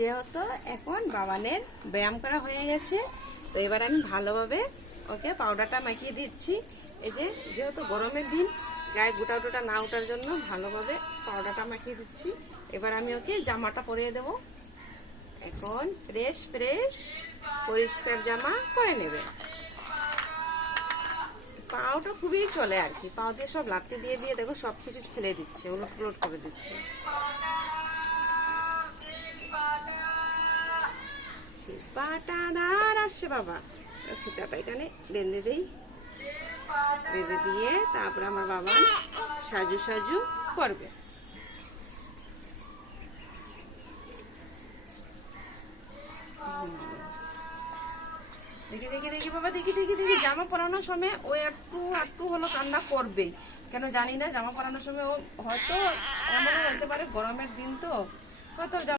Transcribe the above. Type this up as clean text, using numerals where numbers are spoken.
যেহেতু এখন বাবানের ব্যায়াম করা হয়ে গেছে, তো এবার আমি ভালোভাবে ওকে পাউডারটা মাখিয়ে দিচ্ছি। এই যে যেহেতু গরমের দিন, গায়ে গোটা টোটা না ওঠার জন্য ভালোভাবে পাউডারটা মাখিয়ে দিচ্ছি। এবার আমি ওকে জামাটা পরিয়ে দেব। এখন ফ্রেশ ফ্রেশ পরিষ্কার জামা পরে নেবে। পাওটা খুবই চলে আর কি, পাও দিয়ে সব লাথি দিয়ে দিয়ে দেখো সব কিছু ফেলে দিচ্ছে, উলট পুলট করে দিচ্ছে। পাটাদার আসছে বাবা, ফিতাটা এখানে বেঁধে দিই। বেঁধে দিয়ে তারপর আমার বাবা সাজু সাজু করবে। দেখি দেখি দেখি বাবা, দেখি দেখি দেখি জামা পরানোর সময় ও একটু একটু হলো কান্না করবেই, কেন জানি না। জামা পরানোর সময় ও হয়তো এমন হতে পারে, গরমের দিন তো হয়তো